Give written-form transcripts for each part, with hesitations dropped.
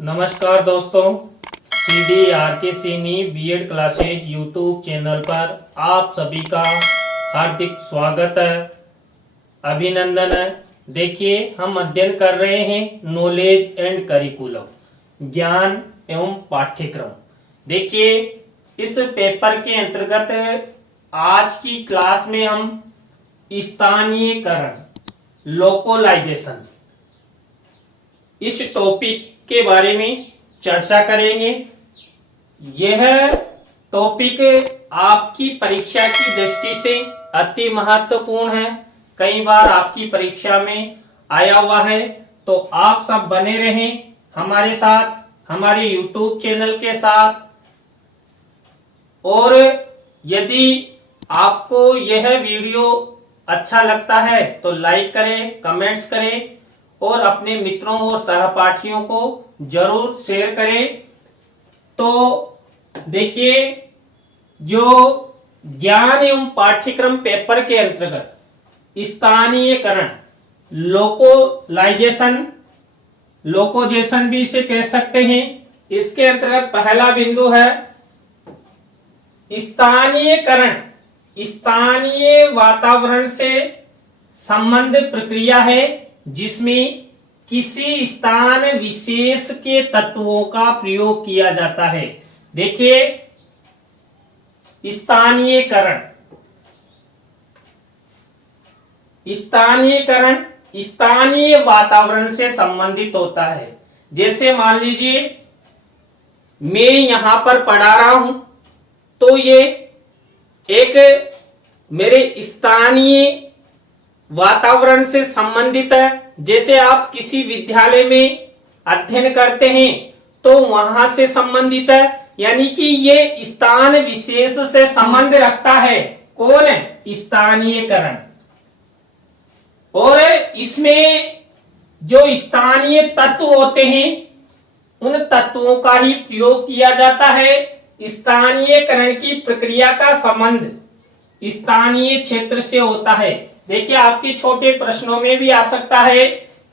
नमस्कार दोस्तों, CDRK सिनी बीएड क्लासेज यूट्यूब चैनल पर आप सभी का हार्दिक स्वागत है, अभिनंदन है। देखिए, हम अध्ययन कर रहे हैं नॉलेज एंड करिकुलम, ज्ञान एवं पाठ्यक्रम। देखिए, इस पेपर के अंतर्गत आज की क्लास में हम स्थानीयकरण, लोकलाइजेशन, इस टॉपिक के बारे में चर्चा करेंगे। यह टॉपिक आपकी परीक्षा की दृष्टि से अति महत्वपूर्ण है, कई बार आपकी परीक्षा में आया हुआ है। तो आप सब बने रहें हमारे साथ, हमारे YouTube चैनल के साथ। और यदि आपको यह वीडियो अच्छा लगता है तो लाइक करें, कमेंट्स करें और अपने मित्रों और सहपाठियों को जरूर शेयर करें। तो देखिए, जो ज्ञान एवं पाठ्यक्रम पेपर के अंतर्गत स्थानीयकरण, लोकोजेशन भी इसे कह सकते हैं। इसके अंतर्गत पहला बिंदु है स्थानीयकरण। स्थानीय वातावरण से संबंधित प्रक्रिया है जिसमें किसी स्थान विशेष के तत्वों का प्रयोग किया जाता है। देखिए, स्थानीयकरण स्थानीय वातावरण से संबंधित होता है। जैसे मान लीजिए मैं यहां पर पढ़ा रहा हूं, तो ये एक मेरे स्थानीय वातावरण से संबंधित है। जैसे आप किसी विद्यालय में अध्ययन करते हैं तो वहां से संबंधित है, यानी कि ये स्थान विशेष से संबंध रखता है। कौन है? स्थानीयकरण। और इसमें जो स्थानीय तत्व होते हैं उन तत्वों का ही प्रयोग किया जाता है। स्थानीयकरण की प्रक्रिया का संबंध स्थानीय क्षेत्र से होता है। देखिए, आपके छोटे प्रश्नों में भी आ सकता है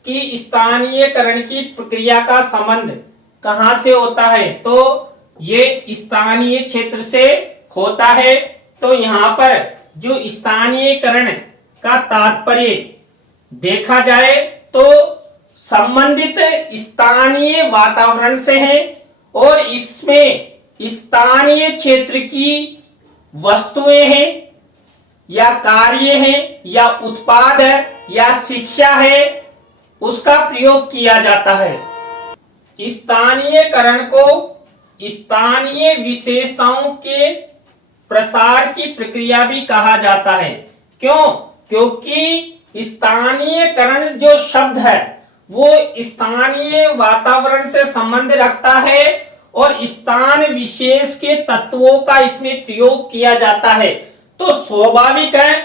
कि स्थानीयकरण की प्रक्रिया का संबंध कहां से होता है, तो ये स्थानीय क्षेत्र से होता है। तो यहाँ पर जो स्थानीयकरण का तात्पर्य देखा जाए तो संबंधित स्थानीय वातावरण से है और इसमें स्थानीय क्षेत्र की वस्तुएं हैं या कार्य है या उत्पाद है या शिक्षा है, उसका प्रयोग किया जाता है। स्थानीयकरण को स्थानीय विशेषताओं के प्रसार की प्रक्रिया भी कहा जाता है। क्यों? क्योंकि स्थानीयकरण जो शब्द है वो स्थानीय वातावरण से संबंध रखता है और स्थान विशेष के तत्वों का इसमें प्रयोग किया जाता है। तो स्वाभाविक है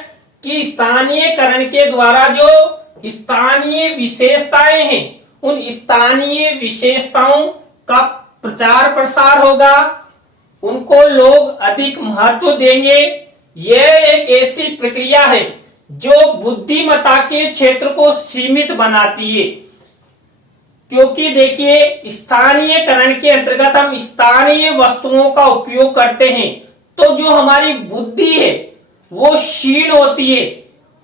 कि स्थानीयकरण के द्वारा जो स्थानीय विशेषताएं हैं उन स्थानीय विशेषताओं का प्रचार प्रसार होगा, उनको लोग अधिक महत्व देंगे। यह एक ऐसी प्रक्रिया है जो बुद्धिमत्ता के क्षेत्र को सीमित बनाती है। क्योंकि देखिए, स्थानीयकरण के अंतर्गत हम स्थानीय वस्तुओं का उपयोग करते हैं, तो जो हमारी बुद्धि है वो क्षीण होती है।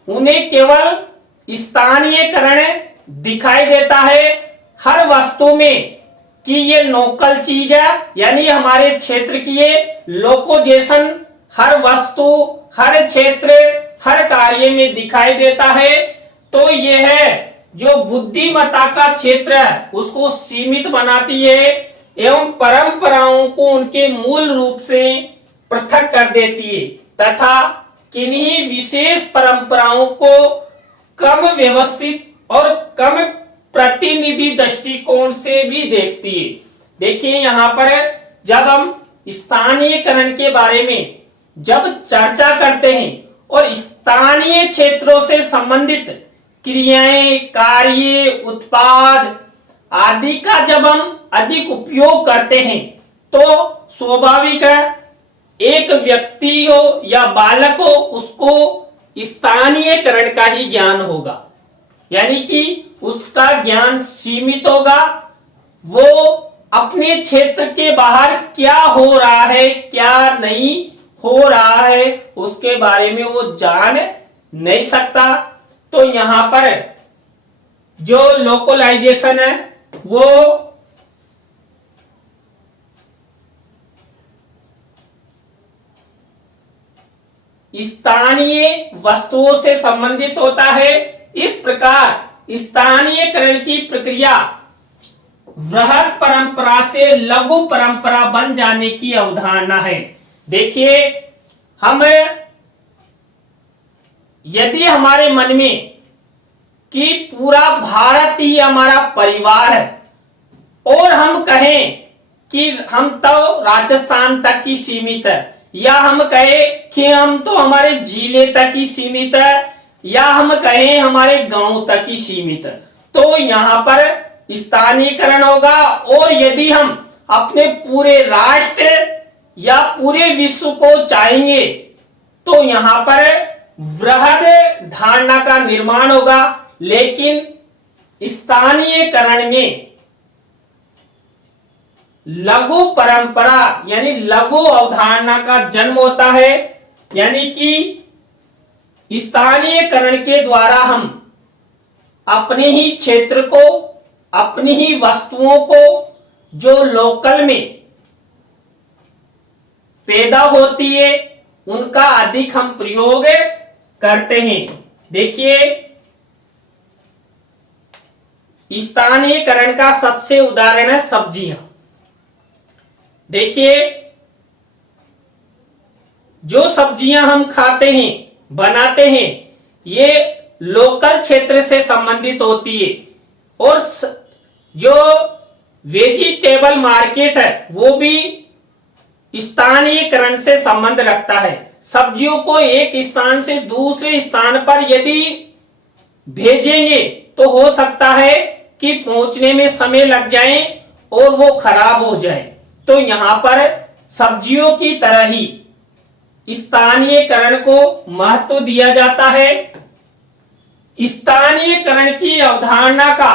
उन्हें केवल स्थानीयकरण दिखाई देता है हर वस्तु में कि ये लोकल चीज है, यानी हमारे क्षेत्र की ये लोकोजेशन हर वस्तु, हर क्षेत्र, हर कार्य में दिखाई देता है। तो यह जो बुद्धिमत्ता का क्षेत्र है उसको सीमित बनाती है एवं परंपराओं को उनके मूल रूप से पृथक कर देती है तथा किन्हीं विशेष परंपराओं को कम व्यवस्थित और कम प्रतिनिधि दृष्टिकोण से भी देखती है। देखिए, यहाँ पर जब हम स्थानीयकरण के बारे में जब चर्चा करते हैं और स्थानीय क्षेत्रों से संबंधित क्रियाएं, कार्य, उत्पाद आदि का जब हम अधिक उपयोग करते हैं तो स्वाभाविक है एक व्यक्ति हो या बालक हो उसको स्थानीयकरण का ही ज्ञान होगा, यानी कि उसका ज्ञान सीमित होगा। वो अपने क्षेत्र के बाहर क्या हो रहा है क्या नहीं हो रहा है उसके बारे में वो जान नहीं सकता। तो यहां पर जो लोकलाइजेशन है वो स्थानीय वस्तुओं से संबंधित होता है। इस प्रकार स्थानीयकरण की प्रक्रिया वृहद परंपरा से लघु परंपरा बन जाने की अवधारणा है। देखिए, हम यदि हमारे मन में कि पूरा भारत ही हमारा परिवार है और हम कहें कि हम तो राजस्थान तक ही सीमित है, या हम कहें कि हम तो हमारे जिले तक ही सीमित है, या हम कहें हमारे गांव तक ही सीमित है, तो यहां पर स्थानीयकरण होगा। और यदि हम अपने पूरे राष्ट्र या पूरे विश्व को चाहेंगे तो यहां पर वृहद धारणा का निर्माण होगा। लेकिन स्थानीयकरण में लघु परंपरा यानी लघु अवधारणा का जन्म होता है, यानी कि स्थानीयकरण के द्वारा हम अपने ही क्षेत्र को, अपनी ही वस्तुओं को जो लोकल में पैदा होती है उनका अधिक हम प्रयोग करते हैं। देखिए, स्थानीयकरण का सबसे उदाहरण है सब्जियां। देखिए, जो सब्जियां हम खाते हैं, बनाते हैं, ये लोकल क्षेत्र से संबंधित होती है। और जो वेजिटेबल मार्केट है वो भी स्थानीयकरण से संबंध रखता है। सब्जियों को एक स्थान से दूसरे स्थान पर यदि भेजेंगे तो हो सकता है कि पहुंचने में समय लग जाए और वो खराब हो जाए। तो यहां पर सब्जियों की तरह ही स्थानीयकरण को महत्व दिया जाता है। स्थानीयकरण की अवधारणा का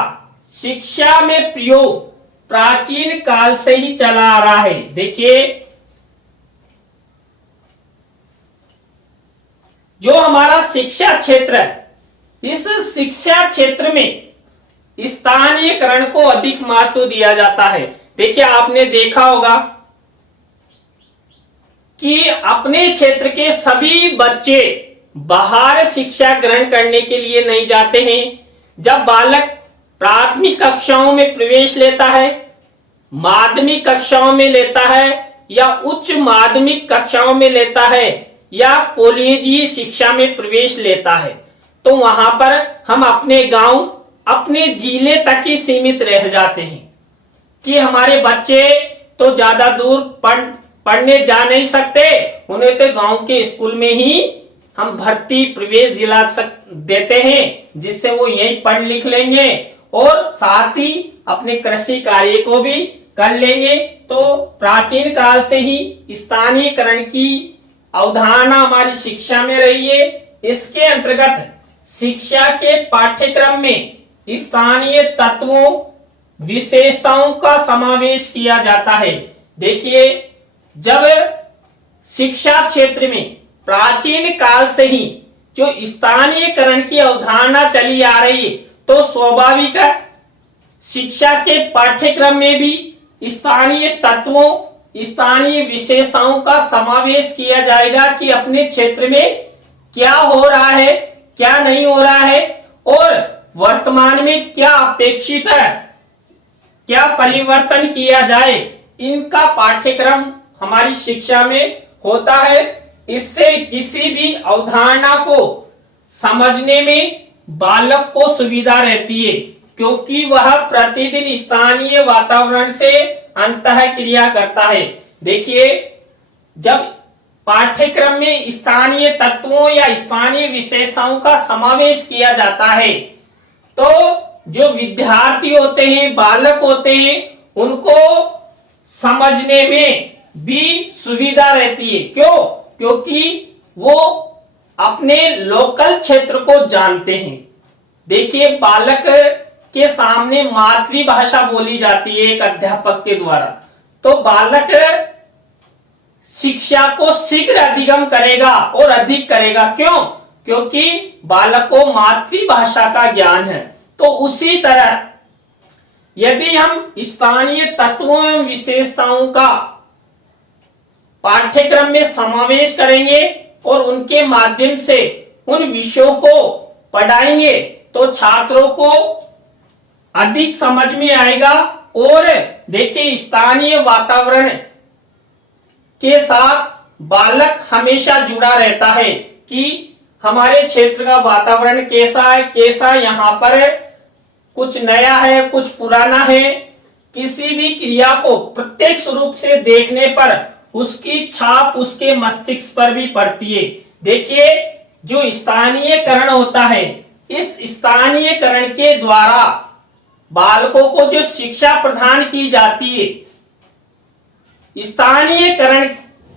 शिक्षा में प्रयोग प्राचीन काल से ही चला आ रहा है। देखिए, जो हमारा शिक्षा क्षेत्र है, इस शिक्षा क्षेत्र में स्थानीयकरण को अधिक महत्व दिया जाता है। देखिए, आपने देखा होगा कि अपने क्षेत्र के सभी बच्चे बाहर शिक्षा ग्रहण करने के लिए नहीं जाते हैं। जब बालक प्राथमिक कक्षाओं में प्रवेश लेता है, माध्यमिक कक्षाओं में लेता है, या उच्च माध्यमिक कक्षाओं में लेता है, या कॉलेजीय शिक्षा में प्रवेश लेता है, तो वहां पर हम अपने गांव, अपने जिले तक ही सीमित रह जाते हैं कि हमारे बच्चे तो ज्यादा दूर पढ़ने जा नहीं सकते, उन्हें तो गांव के स्कूल में ही हम भर्ती प्रवेश दिला देते हैं, जिससे वो यहीं पढ़ लिख लेंगे और साथ ही अपने कृषि कार्य को भी कर लेंगे। तो प्राचीन काल से ही स्थानीयकरण की अवधारणा हमारी शिक्षा में रही है। इसके अंतर्गत शिक्षा के पाठ्यक्रम में स्थानीय तत्वों, विशेषताओं का समावेश किया जाता है। देखिए, जब शिक्षा क्षेत्र में प्राचीन काल से ही जो स्थानीयकरण की अवधारणा चली आ रही है, तो स्वाभाविक है शिक्षा के पाठ्यक्रम में भी स्थानीय तत्वों, स्थानीय विशेषताओं का समावेश किया जाएगा कि अपने क्षेत्र में क्या हो रहा है, क्या नहीं हो रहा है, और वर्तमान में क्या अपेक्षित है, क्या परिवर्तन किया जाए, इनका पाठ्यक्रम हमारी शिक्षा में होता है। इससे किसी भी अवधारणा को समझने में बालक को सुविधा रहती है, क्योंकि वह प्रतिदिन स्थानीय वातावरण से अंतः क्रिया करता है। देखिए, जब पाठ्यक्रम में स्थानीय तत्वों या स्थानीय विशेषताओं का समावेश किया जाता है, तो जो विद्यार्थी होते हैं, बालक होते हैं, उनको समझने में भी सुविधा रहती है। क्यों? क्योंकि वो अपने लोकल क्षेत्र को जानते हैं। देखिए, बालक के सामने मातृभाषा बोली जाती है एक अध्यापक के द्वारा, तो बालक शिक्षा को शीघ्र अधिगम करेगा और अधिक करेगा। क्यों? क्योंकि बालक को मातृभाषा का ज्ञान है। तो उसी तरह यदि हम स्थानीय तत्वों एवं विशेषताओं का पाठ्यक्रम में समावेश करेंगे और उनके माध्यम से उन विषयों को पढ़ाएंगे तो छात्रों को अधिक समझ में आएगा। और देखिए, स्थानीय वातावरण के साथ बालक हमेशा जुड़ा रहता है कि हमारे क्षेत्र का वातावरण कैसा है, कैसा यहाँ पर कुछ नया है, कुछ पुराना है। किसी भी क्रिया को प्रत्यक्ष रूप से देखने पर उसकी छाप उसके मस्तिष्क पर भी पड़ती है। देखिए, जो स्थानीयकरण होता है, इस स्थानीयकरण के द्वारा बालकों को जो शिक्षा प्रदान की जाती है, स्थानीयकरण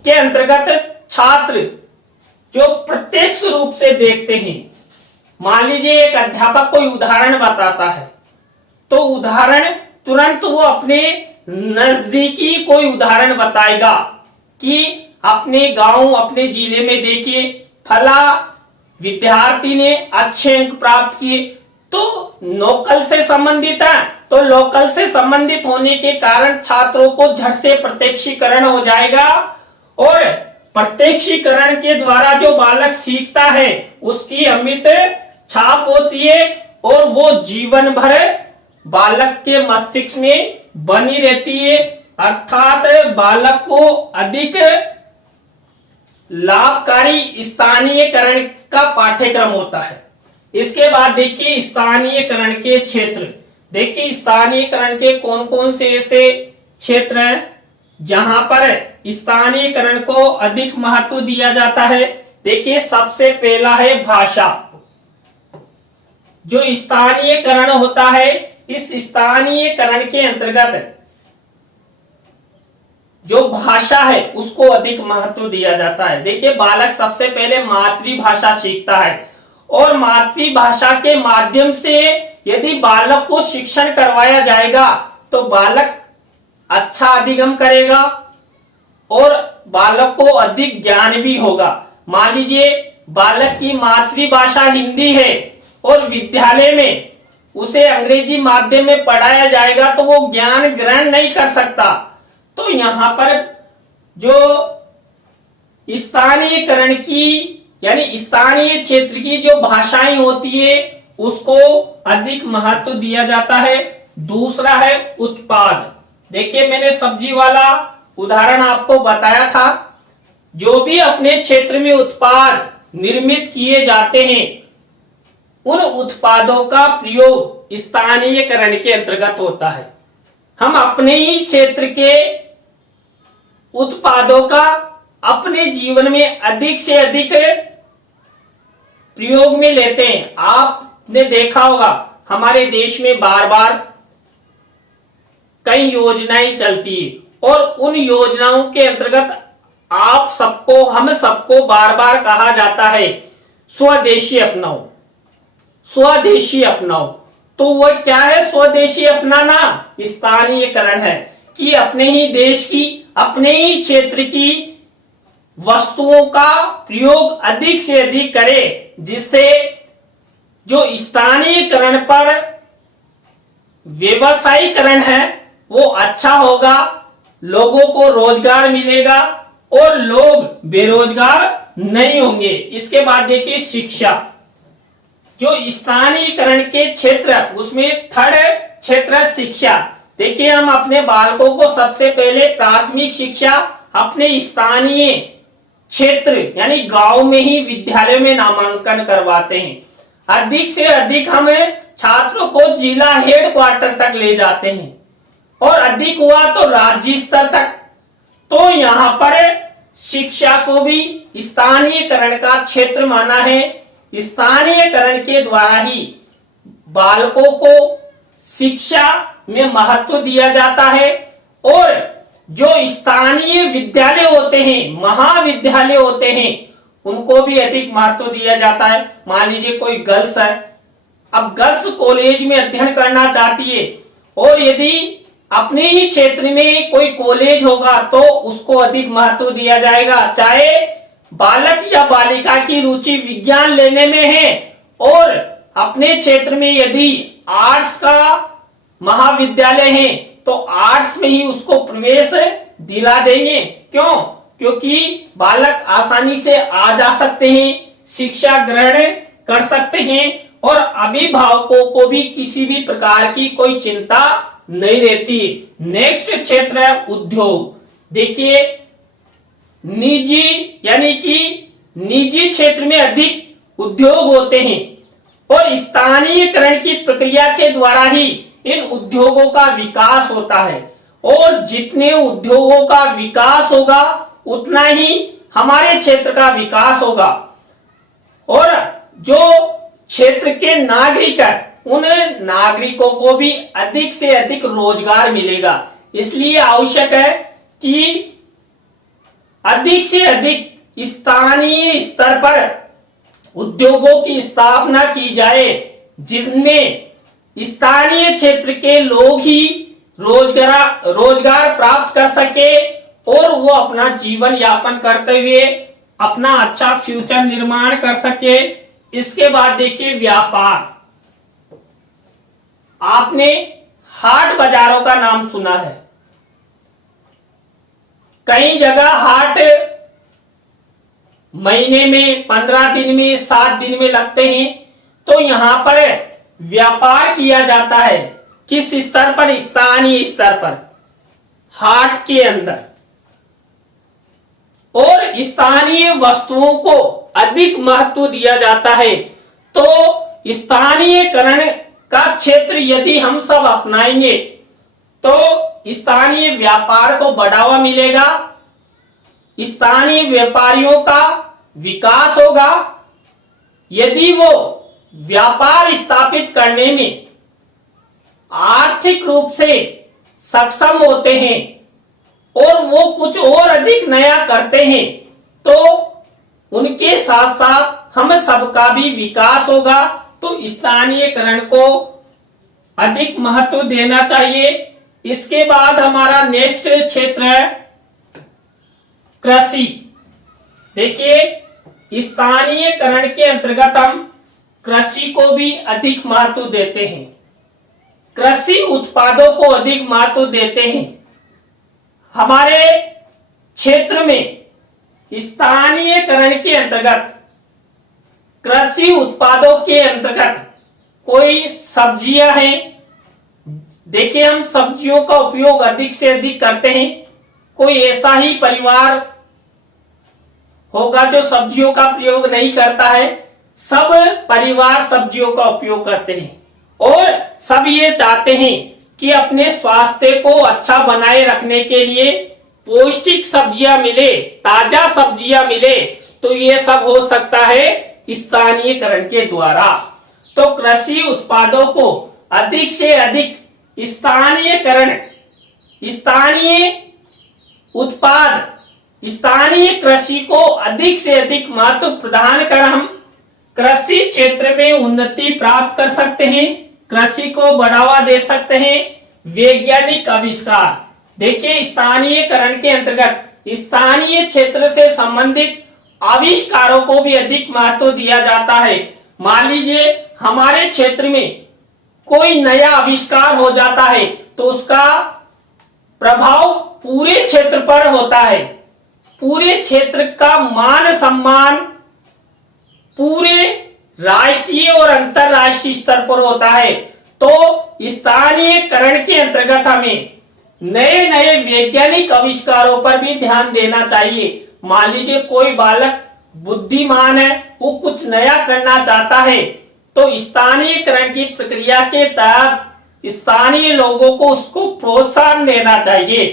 के अंतर्गत छात्र जो प्रत्यक्ष रूप से देखते हैं। मान लीजिए एक अध्यापक कोई उदाहरण बताता है, तो उदाहरण तुरंत वो अपने नजदीकी कोई उदाहरण बताएगा कि अपने गांव, अपने जिले में देखिए फला विद्यार्थी ने अच्छे अंक प्राप्त किए, तो लोकल से संबंधित है। तो लोकल से संबंधित होने के कारण छात्रों को झट से प्रत्यक्षीकरण हो जाएगा और प्रत्यक्षीकरण के द्वारा जो बालक सीखता है उसकी अमिट छाप होती है और वो जीवन भर बालक के मस्तिष्क में बनी रहती है। अर्थात बालक को अधिक लाभकारी स्थानीयकरण का पाठ्यक्रम होता है। इसके बाद देखिए स्थानीयकरण के क्षेत्र। देखिए स्थानीयकरण के कौन कौन से ऐसे क्षेत्र हैं जहां पर स्थानीयकरण को अधिक महत्व दिया जाता है। देखिए सबसे पहला है भाषा। जो स्थानीयकरण होता है, इस स्थानीयकरण के अंतर्गत जो भाषा है उसको अधिक महत्व दिया जाता है। देखिए बालक सबसे पहले मातृभाषा सीखता है और मातृभाषा के माध्यम से यदि बालक को शिक्षण करवाया जाएगा तो बालक अच्छा अधिगम करेगा और बालक को अधिक ज्ञान भी होगा। मान लीजिए बालक की मातृभाषा हिंदी है और विद्यालय में उसे अंग्रेजी माध्यम में पढ़ाया जाएगा तो वो ज्ञान ग्रहण नहीं कर सकता। तो यहाँ पर जो स्थानीयकरण की यानी स्थानीय क्षेत्र की जो भाषाएं होती है उसको अधिक महत्व दिया जाता है। दूसरा है उत्पाद। देखिए मैंने सब्जी वाला उदाहरण आपको बताया था। जो भी अपने क्षेत्र में उत्पाद निर्मित किए जाते हैं उन उत्पादों का प्रयोग स्थानीयकरण के अंतर्गत होता है। हम अपने ही क्षेत्र के उत्पादों का अपने जीवन में अधिक से अधिक प्रयोग में लेते हैं। आपने देखा होगा हमारे देश में बार बार कई योजनाएं चलती है और उन योजनाओं के अंतर्गत आप सबको, हम सबको बार बार कहा जाता है स्वदेशी अपनाओ, स्वदेशी अपनाओ। तो वह क्या है स्वदेशी अपनाना? स्थानीयकरण है कि अपने ही देश की, अपने ही क्षेत्र की वस्तुओं का प्रयोग अधिक से अधिक करे, जिससे जो स्थानीयकरण पर व्यवसायीकरण है वो अच्छा होगा, लोगों को रोजगार मिलेगा और लोग बेरोजगार नहीं होंगे। इसके बाद देखिए शिक्षा। जो स्थानीयकरण के क्षेत्र उसमें थर्ड क्षेत्र शिक्षा। देखिए हम अपने बालकों को सबसे पहले प्राथमिक शिक्षा अपने स्थानीय क्षेत्र यानी गांव में ही विद्यालय में नामांकन करवाते हैं। अधिक से अधिक हम छात्रों को जिला हेडक्वार्टर तक ले जाते हैं और अधिक हुआ तो राज्य स्तर तक। तो यहाँ पर शिक्षा को भी स्थानीयकरण का क्षेत्र माना है। स्थानीयकरण के द्वारा ही बालकों को शिक्षा में महत्व दिया जाता है और जो स्थानीय विद्यालय होते हैं, महाविद्यालय होते हैं, उनको भी अधिक महत्व दिया जाता है। मान लीजिए कोई गर्ल्स है अब गर्ल्स कॉलेज में अध्ययन करना चाहती है और यदि अपने ही क्षेत्र में कोई कॉलेज होगा तो उसको अधिक महत्व दिया जाएगा, चाहे बालक या बालिका की रुचि विज्ञान लेने में है। और अपने क्षेत्र में यदि आर्ट्स का महाविद्यालय है तो आर्ट्स में ही उसको प्रवेश दिला देंगे। क्यों? क्योंकि बालक आसानी से आ जा सकते हैं, शिक्षा ग्रहण कर सकते हैं और अभिभावकों को भी किसी भी प्रकार की कोई चिंता नहीं रहती। नेक्स्ट क्षेत्र है उद्योग। देखिए, निजी यानी कि निजी क्षेत्र में अधिक उद्योग होते हैं और स्थानीयकरण की प्रक्रिया के द्वारा ही इन उद्योगों का विकास होता है। और जितने उद्योगों का विकास होगा उतना ही हमारे क्षेत्र का विकास होगा और जो क्षेत्र के नागरिक है उन नागरिकों को भी अधिक से अधिक रोजगार मिलेगा। इसलिए आवश्यक है कि अधिक से अधिक स्थानीय स्तर पर उद्योगों की स्थापना की जाए, जिसमें स्थानीय क्षेत्र के लोग ही रोजगार प्राप्त कर सके और वो अपना जीवन यापन करते हुए अपना अच्छा फ्यूचर निर्माण कर सके। इसके बाद देखिए व्यापार। आपने हाट बाजारों का नाम सुना है। कई जगह हाट महीने में, 15 दिन में, 7 दिन में लगते हैं। तो यहां पर व्यापार किया जाता है। किस स्तर पर? स्थानीय स्तर पर, हाट के अंदर। और स्थानीय वस्तुओं को अधिक महत्व दिया जाता है। तो स्थानीयकरण का क्षेत्र यदि हम सब अपनाएंगे तो स्थानीय व्यापार को बढ़ावा मिलेगा, स्थानीय व्यापारियों का विकास होगा। यदि वो व्यापार स्थापित करने में आर्थिक रूप से सक्षम होते हैं और वो कुछ और अधिक नया करते हैं तो उनके साथ साथ हम सबका भी विकास होगा। तो स्थानीयकरण को अधिक महत्व देना चाहिए। इसके बाद हमारा नेक्स्ट क्षेत्र है कृषि। देखिए, स्थानीयकरण के अंतर्गत हम कृषि को भी अधिक महत्व देते हैं, कृषि उत्पादों को अधिक महत्व देते हैं। हमारे क्षेत्र में स्थानीयकरण के अंतर्गत कृषि उत्पादों के अंतर्गत कोई सब्जियां हैं। देखिए, हम सब्जियों का उपयोग अधिक से अधिक करते हैं। कोई ऐसा ही परिवार होगा जो सब्जियों का प्रयोग नहीं करता है। सब परिवार सब्जियों का उपयोग करते हैं और सब ये चाहते हैं कि अपने स्वास्थ्य को अच्छा बनाए रखने के लिए पौष्टिक सब्जियां मिले, ताजा सब्जियां मिले। तो ये सब हो सकता है स्थानीयकरण के द्वारा। तो कृषि उत्पादों को अधिक से अधिक स्थानीयकरण, स्थानीय उत्पाद, स्थानीय कृषि को अधिक से अधिक महत्व प्रदान कर हम कृषि क्षेत्र में उन्नति प्राप्त कर सकते हैं, कृषि को बढ़ावा दे सकते हैं। वैज्ञानिक आविष्कार। देखिए, स्थानीयकरण के अंतर्गत स्थानीय क्षेत्र से संबंधित आविष्कारों को भी अधिक महत्व दिया जाता है। मान लीजिए हमारे क्षेत्र में कोई नया आविष्कार हो जाता है तो उसका प्रभाव पूरे क्षेत्र पर होता है। पूरे क्षेत्र का मान सम्मान पूरे राष्ट्रीय और अंतरराष्ट्रीय स्तर पर होता है। तो स्थानीयकरण के अंतर्गत हमें नए नए वैज्ञानिक आविष्कारों पर भी ध्यान देना चाहिए। मान लीजिए कोई बालक बुद्धिमान है, वो कुछ नया करना चाहता है तो स्थानीयकरण की प्रक्रिया के तहत स्थानीय लोगों को उसको प्रोत्साहन देना चाहिए,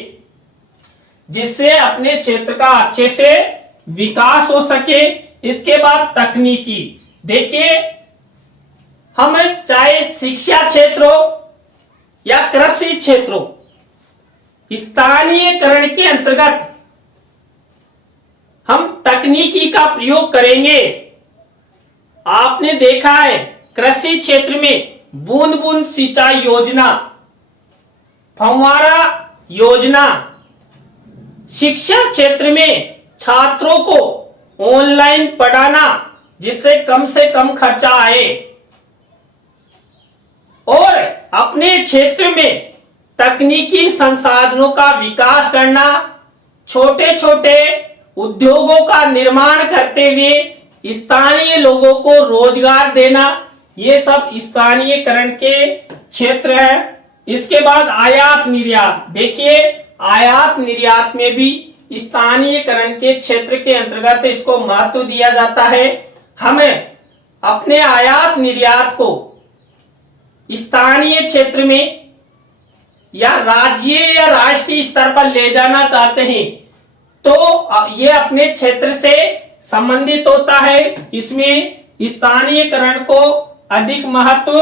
जिससे अपने क्षेत्र का अच्छे से विकास हो सके। इसके बाद तकनीकी। देखिए, हम चाहे शिक्षा क्षेत्र हो या कृषि क्षेत्र हो, स्थानीयकरण के अंतर्गत हम तकनीकी का प्रयोग करेंगे। आपने देखा है कृषि क्षेत्र में बूंद बूंद सिंचाई योजना, फव्वारा योजना, शिक्षा क्षेत्र में छात्रों को ऑनलाइन पढ़ाना जिससे कम से कम खर्चा आए, और अपने क्षेत्र में तकनीकी संसाधनों का विकास करना, छोटे छोटे उद्योगों का निर्माण करते हुए स्थानीय लोगों को रोजगार देना, ये सब स्थानीयकरण के क्षेत्र है। इसके बाद आयात निर्यात, देखिए आयात निर्यात में भी स्थानीयकरण के क्षेत्र के अंतर्गत इसको महत्व दिया जाता है। हमें अपने आयात निर्यात को स्थानीय क्षेत्र में या राज्य या राष्ट्रीय स्तर पर ले जाना चाहते हैं तो ये अपने क्षेत्र से संबंधित होता है। इसमें स्थानीयकरण को अधिक महत्व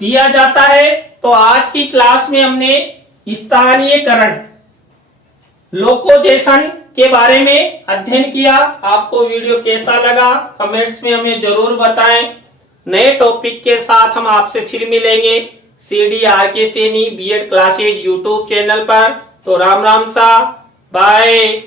दिया जाता है। तो आज की क्लास में हमने स्थानीयकरण, लोकोजेशन के बारे में अध्ययन किया। आपको वीडियो कैसा लगा कमेंट्स में हमें जरूर बताएं। नए टॉपिक के साथ हम आपसे फिर मिलेंगे CDRK Saini B.Ed classes YouTube channel पर। तो राम राम सा, बाय।